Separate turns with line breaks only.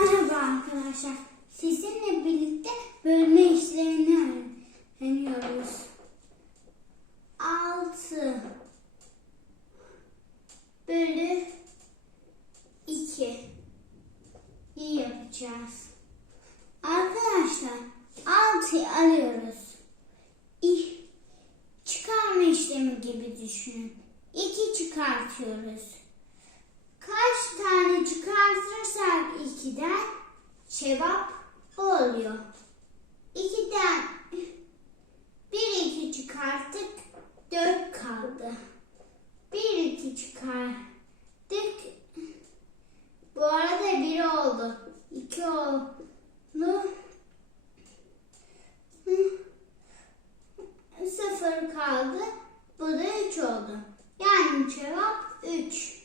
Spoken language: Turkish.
Merhaba arkadaşlar. Sizinle birlikte bölme işlerini öğreniyoruz. 6 bölü 2 iyi yapacağız. Arkadaşlar 6'yı alıyoruz. İ- Çıkarma işlemi gibi düşünün. 2 çıkartıyoruz. cevap oluyor. İkiden bir iki çıkarttık dört kaldı. Bir iki çıkarttık. Bu arada bir oldu. İki oldu. Sıfır kaldı. Bu da üç oldu. Yani cevap üç.